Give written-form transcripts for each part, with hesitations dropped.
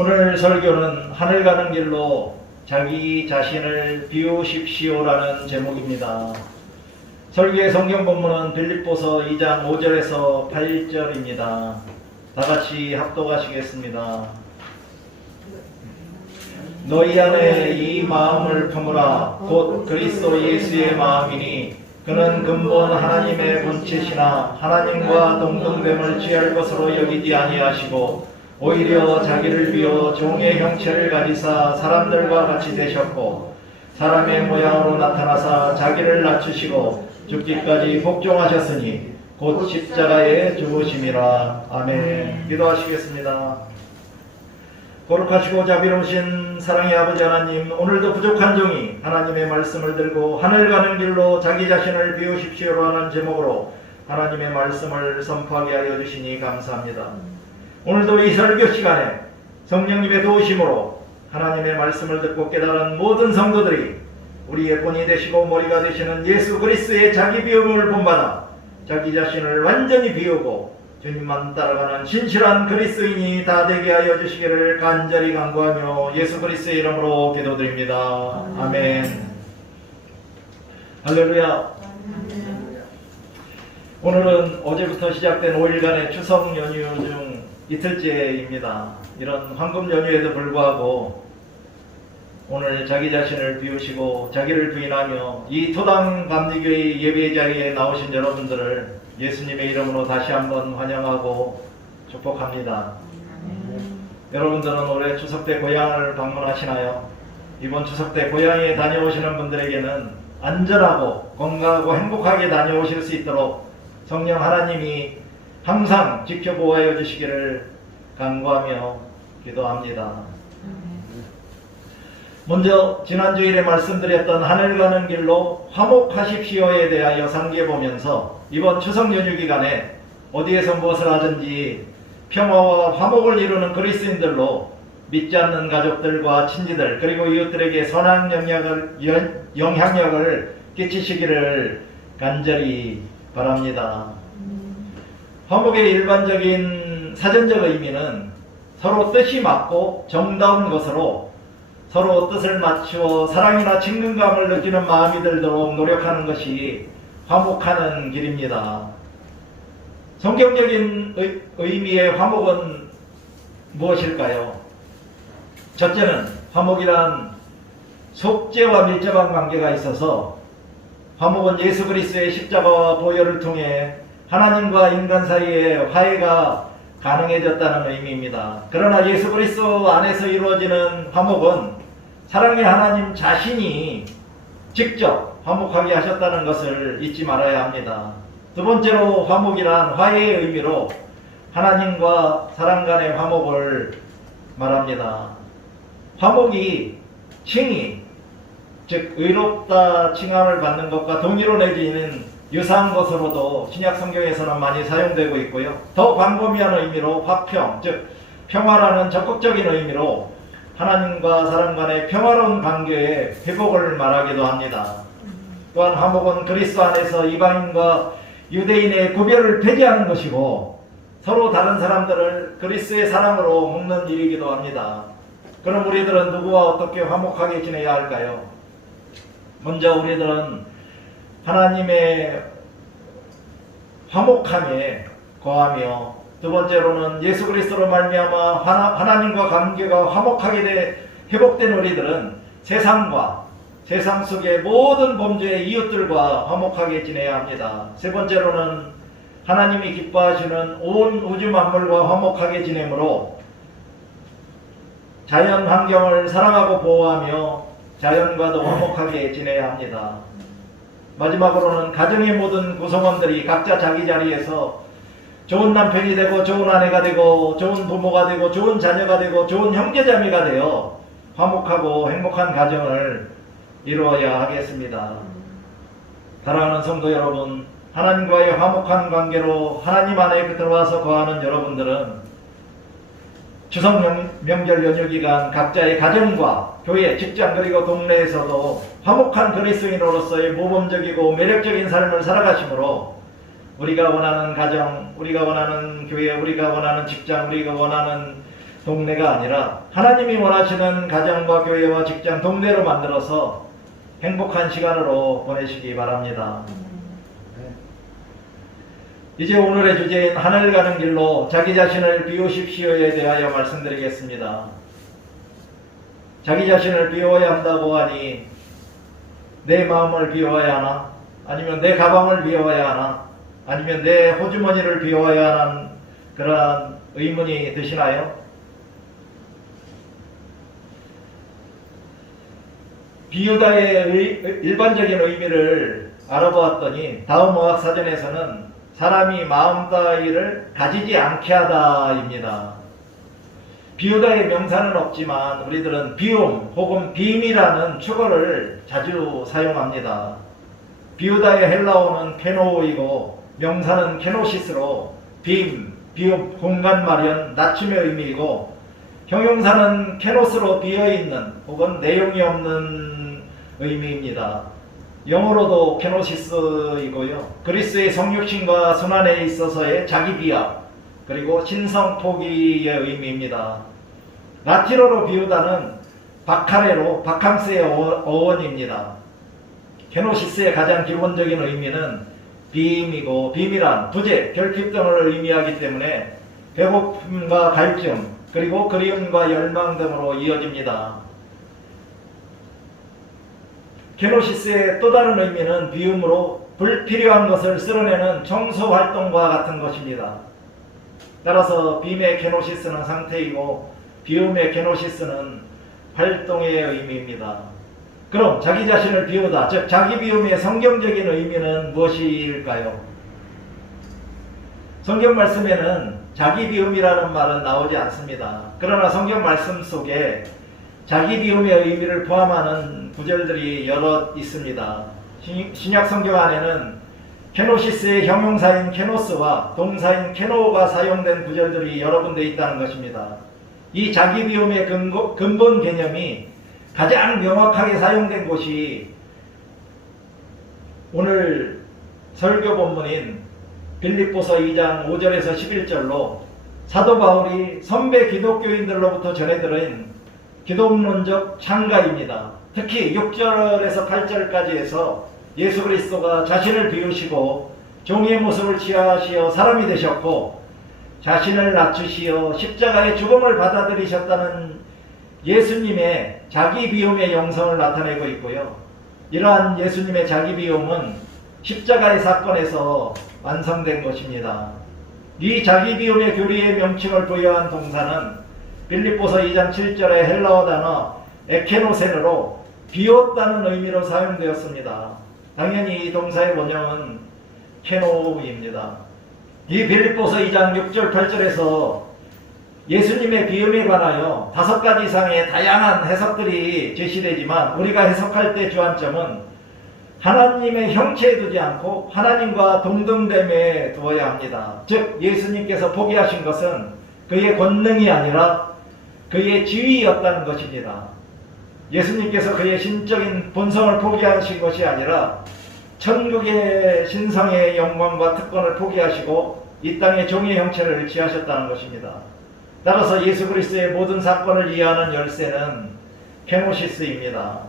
오늘 설교는 하늘 가는 길로 자기 자신을 비우십시오라는 제목입니다. 설교의 성경 본문은 빌립보서 2장 5절에서 8절입니다. 다같이 합독하시겠습니다. 너희 안에 이 마음을 품으라. 곧 그리스도 예수의 마음이니 그는 근본 하나님의 본체시나 하나님과 동등됨을 취할 것으로 여기지 아니하시고 오히려 자기를 비워 종의 형체를 가지사 사람들과 같이 되셨고 사람의 모양으로 나타나사 자기를 낮추시고 죽기까지 복종하셨으니 곧 십자가에 죽으심이라. 아멘. 기도하시겠습니다. 거룩하시고 자비로우신 사랑의 아버지 하나님, 오늘도 부족한 종이 하나님의 말씀을 들고 하늘 가는 길로 자기 자신을 비우십시오라는 제목으로 하나님의 말씀을 선포하게 하여 주시니 감사합니다. 오늘도 이 설교 시간에 성령님의 도우심으로 하나님의 말씀을 듣고 깨달은 모든 성도들이 우리의 본이 되시고 머리가 되시는 예수 그리스도의 자기 비움을 본받아 자기 자신을 완전히 비우고 주님만 따라가는 신실한 그리스도인이 다 되게 하여 주시기를 간절히 간구하며 예수 그리스도의 이름으로 기도드립니다. 아멘. 할렐루야. 오늘은 어제부터 시작된 5일간의 추석 연휴 중 이틀째입니다. 이런 황금 연휴에도 불구하고 오늘 자기 자신을 비우시고 자기를 부인하며 이 토당 감리교회 예배 자리에 나오신 여러분들을 예수님의 이름으로 다시 한번 환영하고 축복합니다. 여러분들은 올해 추석 때 고향을 방문하시나요? 이번 추석 때 고향에 다녀오시는 분들에게는 안전하고 건강하고 행복하게 다녀오실 수 있도록 성령 하나님이 항상 지켜보호하여 주시기를 간구하며 기도합니다. 먼저 지난주일에 말씀드렸던 하늘 가는 길로 화목하십시오에 대하여 상기해보면서 이번 추석 연휴 기간에 어디에서 무엇을 하든지 평화와 화목을 이루는 그리스도인들로 믿지 않는 가족들과 친지들 그리고 이웃들에게 선한 영향력을 끼치시기를 간절히 바랍니다. 화목의 일반적인 사전적 의미는 서로 뜻이 맞고 정다운 것으로 서로 뜻을 맞추어 사랑이나 친근감을 느끼는 마음이 들도록 노력하는 것이 화목하는 길입니다. 성경적인 의미의 화목은 무엇일까요? 첫째는 화목이란 속죄와 밀접한 관계가 있어서 화목은 예수 그리스도의 십자가와 보혈을 통해 하나님과 인간 사이의 화해가 가능해졌다는 의미입니다. 그러나 예수 그리스도 안에서 이루어지는 화목은 사랑의 하나님 자신이 직접 화목하게 하셨다는 것을 잊지 말아야 합니다. 두 번째로 화목이란 화해의 의미로 하나님과 사람 간의 화목을 말합니다. 화목이 칭의, 즉 의롭다 칭함을 받는 것과 동의로 내지는 유사한 것으로도 신약 성경에서는 많이 사용되고 있고요. 더 광범위한 의미로 화평, 즉 평화라는 적극적인 의미로 하나님과 사람 간의 평화로운 관계의 회복을 말하기도 합니다. 또한 화목은 그리스도 안에서 이방인과 유대인의 구별을 폐지하는 것이고 서로 다른 사람들을 그리스도의 사랑으로 묶는 일이기도 합니다. 그럼 우리들은 누구와 어떻게 화목하게 지내야 할까요? 먼저 우리들은 하나님의 화목함에 거하며 두 번째로는 예수 그리스도로 말미암아 하나님과 관계가 화목하게 회복된 우리들은 세상 속의 모든 범죄의 이웃들과 화목하게 지내야 합니다. 세 번째로는 하나님이 기뻐하시는 온 우주 만물과 화목하게 지내므로 자연 환경을 사랑하고 보호하며 자연과도 화목하게 지내야 합니다. 마지막으로는 가정의 모든 구성원들이 각자 자기 자리에서 좋은 남편이 되고 좋은 아내가 되고 좋은 부모가 되고 좋은 자녀가 되고 좋은 형제자매가 되어 화목하고 행복한 가정을 이루어야 하겠습니다. 사랑하는 성도 여러분, 하나님과의 화목한 관계로 하나님 안에 들어와서 거하는 여러분들은 추석 명절 연휴 기간 각자의 가정과 교회, 직장 그리고 동네에서도 화목한 그리스도인으로서의 모범적이고 매력적인 삶을 살아가시므로 우리가 원하는 가정, 우리가 원하는 교회, 우리가 원하는 직장, 우리가 원하는 동네가 아니라 하나님이 원하시는 가정과 교회와 직장, 동네로 만들어서 행복한 시간으로 보내시기 바랍니다. 이제 오늘의 주제인 하늘 가는 길로 자기 자신을 비우십시오에 대하여 말씀드리겠습니다. 자기 자신을 비워야 한다고 하니 내 마음을 비워야 하나? 아니면 내 가방을 비워야 하나? 아니면 내 호주머니를 비워야 하는 그러한 의문이 드시나요? 비유다의 일반적인 의미를 알아보았더니 다음어학사전에서는 사람이 마음 따위를 가지지 않게 하다입니다. 비유다의 명사는 없지만 우리들은 비움 혹은 빔이라는 축어를 자주 사용합니다. 비유다의 헬라어는 케노이고 명사는 케노시스로 빔, 비움, 공간 마련, 낮춤의 의미이고 형용사는 케노스로 비어있는 혹은 내용이 없는 의미입니다. 영어로도 케노시스이고요. 그리스의 성육신과 순환에 있어서의 자기 비하 그리고 신성 포기의 의미입니다. 라틴어로 비우다는 바카레로 바캉스의 어원입니다. 케노시스의 가장 기본적인 의미는 빔이고 빔이란 부재, 결핍 등을 의미하기 때문에 배고픔과 갈증 그리고 그리움과 열망 등으로 이어집니다. 케노시스의 또 다른 의미는 비움으로 불필요한 것을 쓸어내는 청소 활동과 같은 것입니다. 따라서 빔의 케노시스는 상태이고 비움의 케노시스는 활동의 의미입니다. 그럼 자기 자신을 비우다, 즉 자기 비움의 성경적인 의미는 무엇일까요? 성경 말씀에는 자기 비움이라는 말은 나오지 않습니다. 그러나 성경 말씀 속에 자기 비움의 의미를 포함하는 구절들이 여러 있습니다. 신약 성경 안에는 케노시스의 형용사인 케노스와 동사인 케노가 사용된 구절들이 여러 군데 있다는 것입니다. 이 자기 비움의 근본 개념이 가장 명확하게 사용된 곳이 오늘 설교 본문인 빌립보서 2장 5절에서 11절로 사도 바울이 선배 기독교인들로부터 전해들은 기독론적 창가입니다. 특히 6절에서 8절까지 해서 예수 그리스도가 자신을 비우시고 종의 모습을 취하시어 사람이 되셨고 자신을 낮추시어 십자가의 죽음을 받아들이셨다는 예수님의 자기 비움의 영성을 나타내고 있고요. 이러한 예수님의 자기 비움은 십자가의 사건에서 완성된 것입니다. 이 자기 비움의 교리의 명칭을 부여한 동사는 빌립보서 2장 7절의 헬라어 단어 에케노센으로 비웠다는 의미로 사용되었습니다. 당연히 이 동사의 원형은 케노입니다. 이 빌립보서 2장 6절 8절에서 예수님의 비움에 관하여 5가지 이상의 다양한 해석들이 제시되지만 우리가 해석할 때 주안점은 하나님의 형체에 두지 않고 하나님과 동등됨에 두어야 합니다. 즉 예수님께서 포기하신 것은 그의 권능이 아니라 그의 지위였다는 것입니다. 예수님께서 그의 신적인 본성을 포기하신 것이 아니라 천국의 신성의 영광과 특권을 포기하시고 이 땅의 종의 형체를 취하셨다는 것입니다. 따라서 예수 그리스도의 모든 사건을 이해하는 열쇠는 케노시스입니다.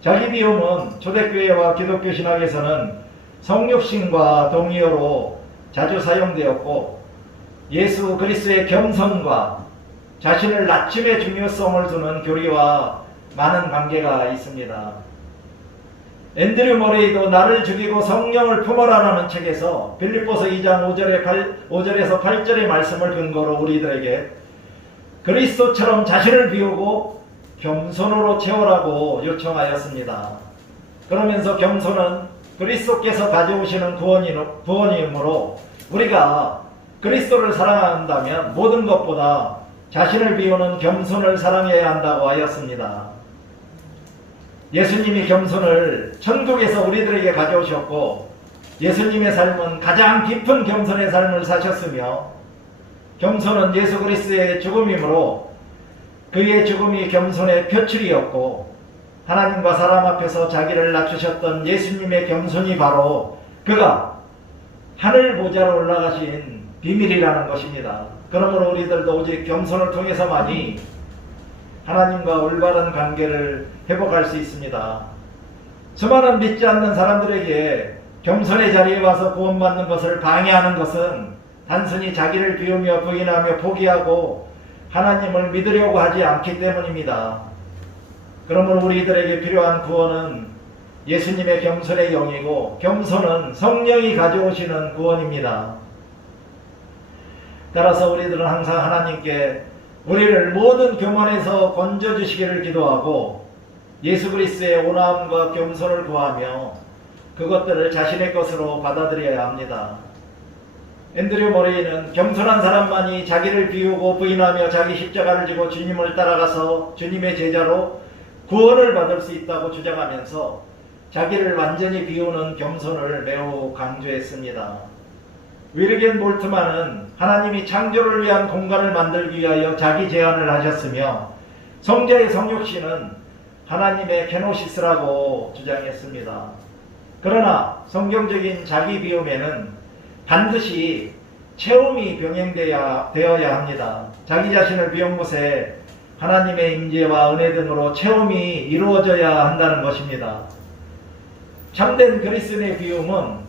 자기 비움은 초대교회와 기독교 신학에서는 성육신과 동의어로 자주 사용되었고 예수 그리스도의 겸손과 자신을 낮춤의 중요성을 두는 교리와 많은 관계가 있습니다. 앤드류 머레이도 나를 죽이고 성령을 품어라라는 책에서 빌립보서 2장 5절에서 8절의 말씀을 근거로 우리들에게 그리스도처럼 자신을 비우고 겸손으로 채우라고 요청하였습니다. 그러면서 겸손은 그리스도께서 가져오시는 구원이므로 우리가 그리스도를 사랑한다면 모든 것보다 자신을 비우는 겸손을 사랑해야 한다고 하였습니다. 예수님이 겸손을 천국에서 우리들에게 가져오셨고 예수님의 삶은 가장 깊은 겸손의 삶을 사셨으며 겸손은 예수 그리스도의 죽음이므로 그의 죽음이 겸손의 표출이었고 하나님과 사람 앞에서 자기를 낮추셨던 예수님의 겸손이 바로 그가 하늘 보좌로 올라가신 비밀이라는 것입니다. 그러므로 우리들도 오직 겸손을 통해서만이 하나님과 올바른 관계를 회복할 수 있습니다. 수많은 믿지 않는 사람들에게 겸손의 자리에 와서 구원받는 것을 방해하는 것은 단순히 자기를 비우며 부인하며 포기하고 하나님을 믿으려고 하지 않기 때문입니다. 그러므로 우리들에게 필요한 구원은 예수님의 겸손의 영이고, 겸손은 성령이 가져오시는 구원입니다. 따라서 우리들은 항상 하나님께 우리를 모든 교만에서 건져주시기를 기도하고 예수 그리스도의 온화함과 겸손을 구하며 그것들을 자신의 것으로 받아들여야 합니다. 앤드류 모레이는 겸손한 사람만이 자기를 비우고 부인하며 자기 십자가를 지고 주님을 따라가서 주님의 제자로 구원을 받을 수 있다고 주장하면서 자기를 완전히 비우는 겸손을 매우 강조했습니다. 위르겐 몰트만은 하나님이 창조를 위한 공간을 만들기 위하여 자기 제안을 하셨으며 성자의 성육신은 하나님의 케노시스라고 주장했습니다. 그러나 성경적인 자기 비움에는 반드시 체험이 병행되어야 합니다. 자기 자신을 비운 곳에 하나님의 임재와 은혜 등으로 체험이 이루어져야 한다는 것입니다. 참된 그리스도인의 비움은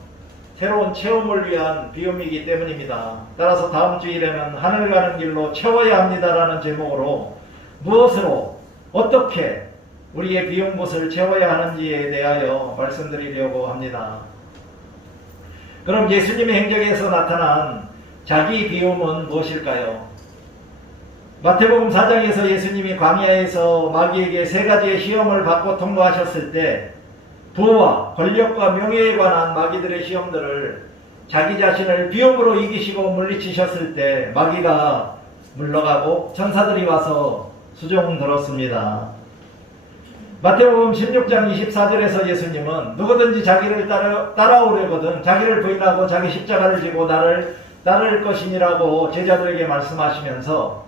새로운 체험을 위한 비움이기 때문입니다. 따라서 다음 주일에는 하늘 가는 길로 채워야 합니다라는 제목으로 무엇으로 어떻게 우리의 비운 곳을 채워야 하는지에 대하여 말씀드리려고 합니다. 그럼 예수님의 행적에서 나타난 자기 비움은 무엇일까요? 마태복음 4장에서 예수님이 광야에서 마귀에게 세 가지의 시험을 받고 통과하셨을 때 부와 권력과 명예에 관한 마귀들의 시험들을 자기 자신을 비움으로 이기시고 물리치셨을 때 마귀가 물러가고 천사들이 와서 수종 들었습니다. 마태복음 16장 24절에서 예수님은 누구든지 자기를 따라오려거든 자기를 부인하고 자기 십자가를 지고 나를 따를 것이니라고 제자들에게 말씀하시면서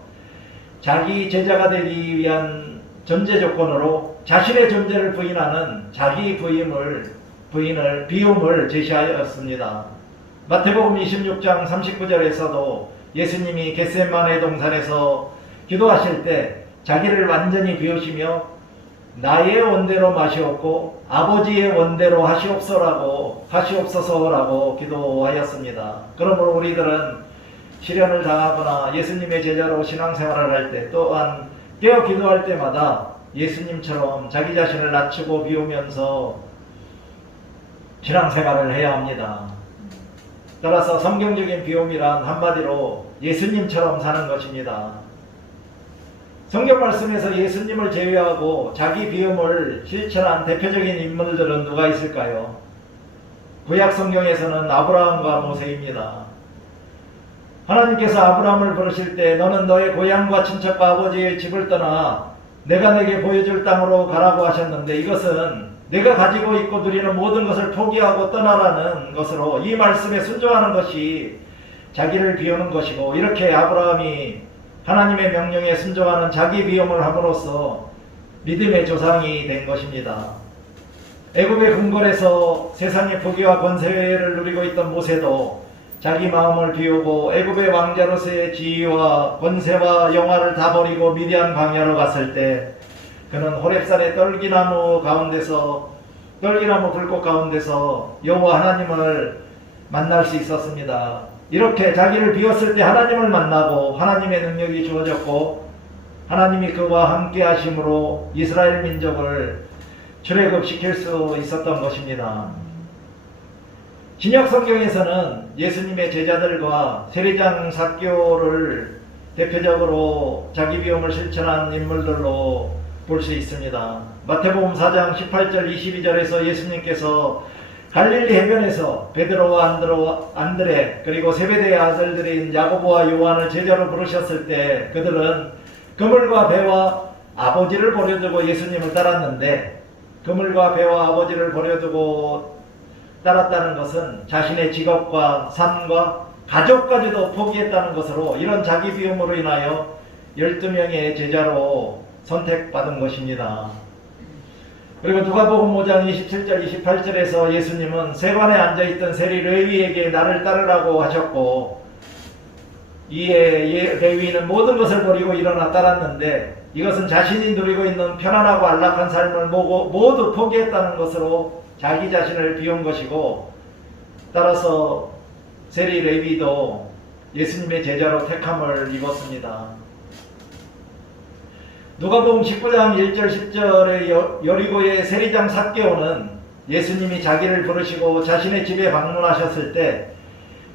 자기 제자가 되기 위한 전제 조건으로 자신의 존재를 부인하는 자기 비움을 제시하였습니다. 마태복음 26장 39절에서도 예수님이 겟세마네 동산에서 기도하실 때 자기를 완전히 비우시며 나의 원대로 마시옵고 아버지의 원대로 하시옵소서라고 기도하였습니다. 그러므로 우리들은 시련을 당하거나 예수님의 제자로 신앙생활을 할 때 또한 깨어 기도할 때마다 예수님처럼 자기 자신을 낮추고 비우면서 신앙생활을 해야 합니다. 따라서 성경적인 비움이란 한마디로 예수님처럼 사는 것입니다. 성경 말씀에서 예수님을 제외하고 자기 비움을 실천한 대표적인 인물들은 누가 있을까요? 구약 성경에서는 아브라함과 모세입니다. 하나님께서 아브라함을 부르실 때 너는 너의 고향과 친척과 아버지의 집을 떠나 내가 내게 보여줄 땅으로 가라고 하셨는데 이것은 내가 가지고 있고 누리는 모든 것을 포기하고 떠나라는 것으로 이 말씀에 순종하는 것이 자기를 비우는 것이고 이렇게 아브라함이 하나님의 명령에 순종하는 자기 비움을 함으로써 믿음의 조상이 된 것입니다. 애굽의 궁궐에서 세상의 부귀와 권세를 누리고 있던 모세도 자기 마음을 비우고 애굽의 왕자로서의 지위와 권세와 영화를 다 버리고 미디안 광야로 갔을 때 그는 호렙산의 떨기나무 불꽃 가운데서 여호와 하나님을 만날 수 있었습니다. 이렇게 자기를 비웠을 때 하나님을 만나고 하나님의 능력이 주어졌고 하나님이 그와 함께 하심으로 이스라엘 민족을 출애굽시킬 수 있었던 것입니다. 신약 성경에서는 예수님의 제자들과 세리장 삭개오를 대표적으로 자기 비움을 실천한 인물들로 볼 수 있습니다. 마태복음 4장 18절 22절에서 예수님께서 갈릴리 해변에서 베드로와 안드레 그리고 세베대의 아들들인 야고보와 요한을 제자로 부르셨을 때 그들은 그물과 배와 아버지를 버려두고 예수님을 따랐는데 그물과 배와 아버지를 버려두고 따랐다는 것은 자신의 직업과 삶과 가족까지도 포기했다는 것으로 이런 자기 비움으로 인하여 12명의 제자로 선택받은 것입니다. 그리고 누가복음 5장 27절 28절에서 예수님은 세관에 앉아있던 세리 레위에게 나를 따르라고 하셨고 이에 레위는 모든 것을 버리고 일어나 따랐는데 이것은 자신이 누리고 있는 편안하고 안락한 삶을 모두 포기했다는 것으로 자기 자신을 비운 것이고, 따라서 세리 레위도 예수님의 제자로 택함을 입었습니다. 누가복음 19장 1절 10절에 여리고의 세리장 삭개오는 예수님이 자기를 부르시고 자신의 집에 방문하셨을 때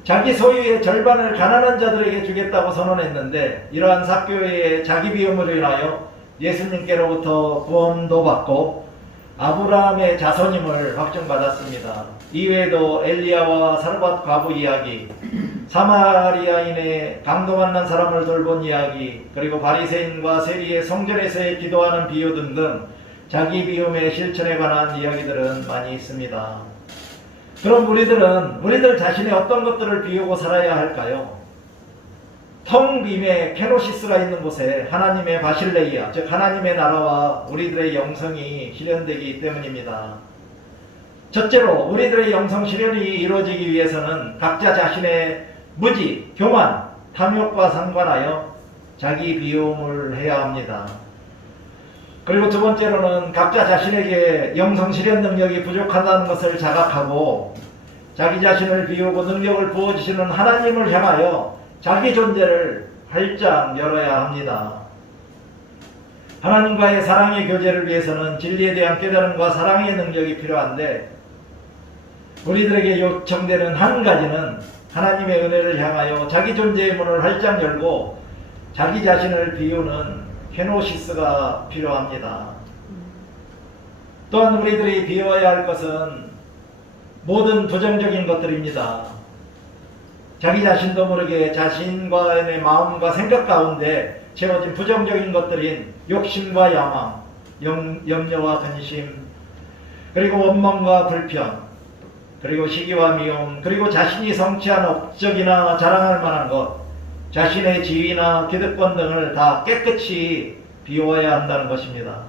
자기 소유의 절반을 가난한 자들에게 주겠다고 선언했는데, 이러한 삭개오의 자기 비움으로 인하여 예수님께로부터 구원도 받고 아브라함의 자손임을 확정받았습니다. 이외에도 엘리야와 사르밧 과부 이야기, 사마리아인의 강도 만난 사람을 돌본 이야기, 그리고 바리새인과 세리의 성전에서의 기도하는 비유 등등 자기 비움의 실천에 관한 이야기들은 많이 있습니다. 그럼 우리들 자신의 어떤 것들을 비우고 살아야 할까요? 텅 빔의 케노시스가 있는 곳에 하나님의 바실레이아, 즉 하나님의 나라와 우리들의 영성이 실현되기 때문입니다. 첫째로 우리들의 영성 실현이 이루어지기 위해서는 각자 자신의 무지, 교만, 탐욕과 상관하여 자기 비움을 해야 합니다. 그리고 두 번째로는 각자 자신에게 영성 실현 능력이 부족하다는 것을 자각하고 자기 자신을 비우고 능력을 부어주시는 하나님을 향하여 자기 존재를 활짝 열어야 합니다. 하나님과의 사랑의 교제를 위해서는 진리에 대한 깨달음과 사랑의 능력이 필요한데, 우리들에게 요청되는 한 가지는 하나님의 은혜를 향하여 자기 존재의 문을 활짝 열고 자기 자신을 비우는 케노시스가 필요합니다. 또한 우리들이 비워야 할 것은 모든 부정적인 것들입니다. 자기 자신도 모르게 자신과의 마음과 생각 가운데 채워진 부정적인 것들인 욕심과 야망, 염려와 근심, 그리고 원망과 불평, 그리고 시기와 미움, 그리고 자신이 성취한 업적이나 자랑할 만한 것, 자신의 지위나 기득권 등을 다 깨끗이 비워야 한다는 것입니다.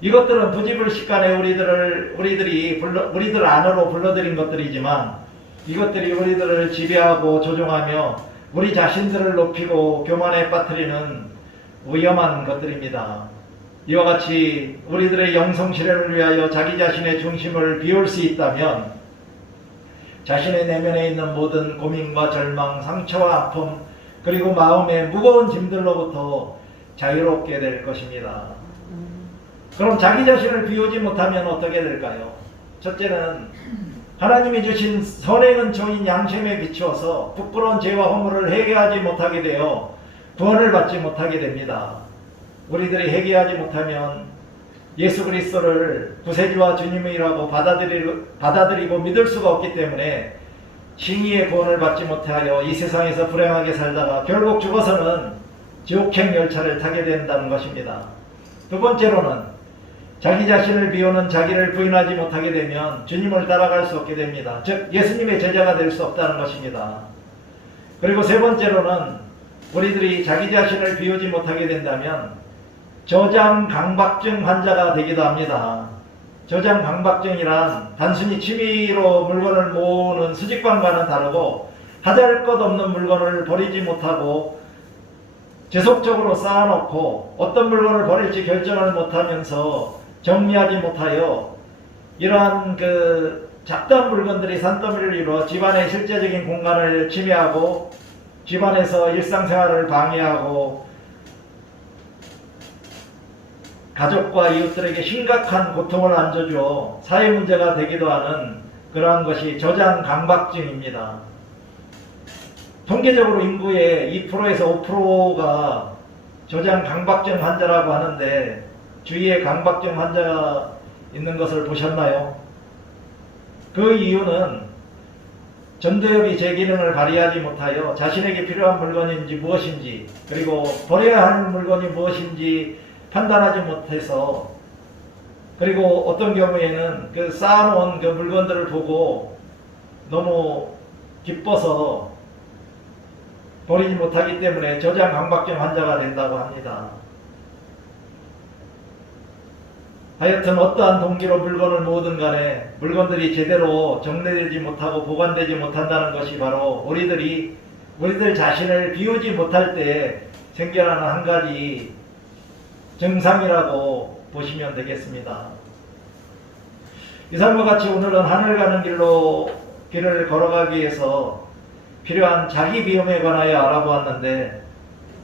이것들은 부지불식간에 우리들 안으로 불러들인 것들이지만, 이것들이 우리들을 지배하고 조종하며 우리 자신들을 높이고 교만에 빠뜨리는 위험한 것들입니다. 이와 같이 우리들의 영성 실현을 위하여 자기 자신의 중심을 비울 수 있다면 자신의 내면에 있는 모든 고민과 절망, 상처와 아픔, 그리고 마음의 무거운 짐들로부터 자유롭게 될 것입니다. 그럼 자기 자신을 비우지 못하면 어떻게 될까요? 첫째는 하나님이 주신 선의 은총인 양심에 비추어서 부끄러운 죄와 허물을 회개하지 못하게 되어 구원을 받지 못하게 됩니다. 우리들이 회개하지 못하면 예수 그리스도를 구세주와 주님이라고 받아들이고 믿을 수가 없기 때문에 칭의의 구원을 받지 못하여 이 세상에서 불행하게 살다가 결국 죽어서는 지옥행 열차를 타게 된다는 것입니다. 두 번째로는 자기 자신을 비우는 자기를 부인하지 못하게 되면 주님을 따라갈 수 없게 됩니다. 즉 예수님의 제자가 될 수 없다는 것입니다. 그리고 세 번째로는 우리들이 자기 자신을 비우지 못하게 된다면 저장 강박증 환자가 되기도 합니다. 저장 강박증이란 단순히 취미로 물건을 모으는 수집관과는 다르고 하잘것없는 물건을 버리지 못하고 지속적으로 쌓아놓고 어떤 물건을 버릴지 결정을 못하면서 정리하지 못하여 이러한 잡다한 물건들이 산더미를 이루어 집안의 실제적인 공간을 침해하고 집안에서 일상생활을 방해하고 가족과 이웃들에게 심각한 고통을 안겨주어 사회 문제가 되기도 하는 그러한 것이 저장 강박증입니다. 통계적으로 인구의 2%에서 5%가 저장 강박증 환자라고 하는데 주위에 강박증 환자가 있는 것을 보셨나요? 그 이유는 전두엽이 제 기능을 발휘하지 못하여 자신에게 필요한 물건인지 무엇인지 그리고 버려야 할 물건이 무엇인지 판단하지 못해서, 그리고 어떤 경우에는 쌓아놓은 그 물건들을 보고 너무 기뻐서 버리지 못하기 때문에 저장 강박증 환자가 된다고 합니다. 하여튼 어떠한 동기로 물건을 모으든 간에 물건들이 제대로 정리되지 못하고 보관되지 못한다는 것이 바로 우리들이 우리들 자신을 비우지 못할 때 생겨나는 한 가지 증상이라고 보시면 되겠습니다. 이 삶과 같이 오늘은 하늘 가는 길을 걸어가기 위해서 필요한 자기 비움에 관하여 알아보았는데,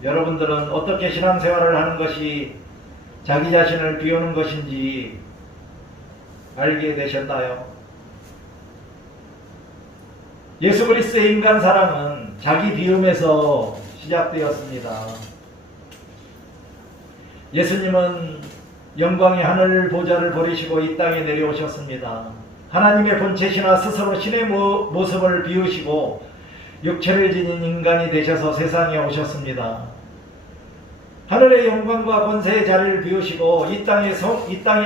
여러분들은 어떻게 신앙생활을 하는 것이 자기 자신을 비우는 것인지 알게 되셨나요? 예수 그리스도의 인간 사랑은 자기 비움에서 시작되었습니다. 예수님은 영광의 하늘 보좌를 버리시고 이 땅에 내려오셨습니다. 하나님의 본체시나 스스로 신의 모습을 비우시고 육체를 지닌 인간이 되셔서 세상에 오셨습니다. 하늘의 영광과 권세의 자리를 비우시고 이 땅의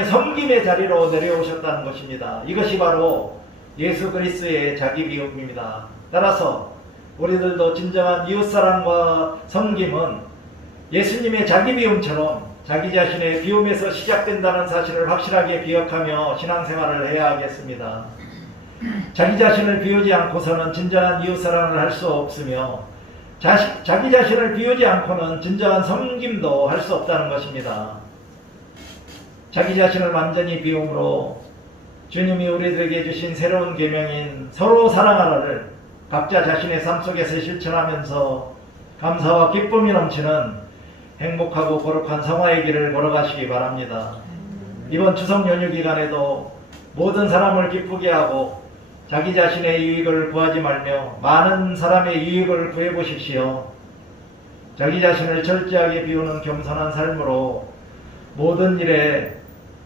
섬김의 자리로 내려오셨다는 것입니다. 이것이 바로 예수 그리스도의 자기 비움입니다. 따라서 우리들도 진정한 이웃사랑과 섬김은 예수님의 자기 비움처럼 자기 자신의 비움에서 시작된다는 사실을 확실하게 기억하며 신앙생활을 해야 하겠습니다. 자기 자신을 비우지 않고서는 진정한 이웃사랑을 할 수 없으며 자기 자신을 비우지 않고는 진정한 섬김도 할 수 없다는 것입니다. 자기 자신을 완전히 비움으로 주님이 우리들에게 주신 새로운 계명인 서로 사랑하라를 각자 자신의 삶 속에서 실천하면서 감사와 기쁨이 넘치는 행복하고 거룩한 성화의 길을 걸어가시기 바랍니다. 이번 추석 연휴 기간에도 모든 사람을 기쁘게 하고 자기 자신의 유익을 구하지 말며 많은 사람의 유익을 구해 보십시오. 자기 자신을 철저하게 비우는 겸손한 삶으로 모든 일에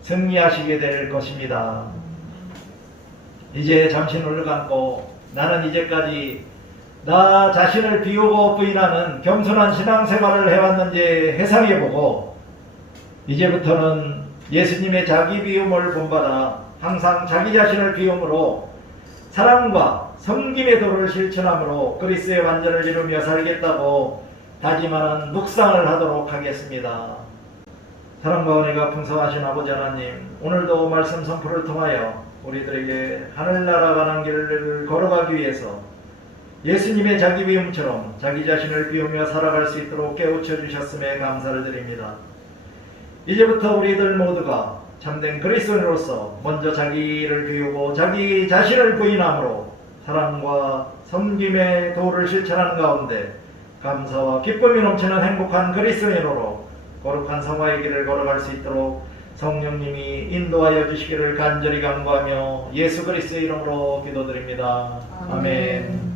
승리하시게 될 것입니다. 이제 잠시 눈을 감고 나는 이제까지 나 자신을 비우고 부인하는 겸손한 신앙생활을 해왔는지 회상해보고 이제부터는 예수님의 자기 비움을 본받아 항상 자기 자신을 비움으로 사랑과 섬김의 도를 실천함으로 그리스도의 완전을 이루며 살겠다고 다짐하는 묵상을 하도록 하겠습니다. 사랑과 은혜가 풍성하신 아버지 하나님, 오늘도 말씀 선포를 통하여 우리들에게 하늘나라 가는 길을 걸어가기 위해서 예수님의 자기 비움처럼 자기 자신을 비우며 살아갈 수 있도록 깨우쳐 주셨음에 감사를 드립니다. 이제부터 우리들 모두가 참된 그리스도인으로서 먼저 자기를 비우고 자기 자신을 부인함으로 사랑과 섬김의 도를 실천하는 가운데 감사와 기쁨이 넘치는 행복한 그리스도인으로 거룩한 성화의 길을 걸어갈 수 있도록 성령님이 인도하여 주시기를 간절히 간구하며 예수 그리스도의 이름으로 기도드립니다. 아멘.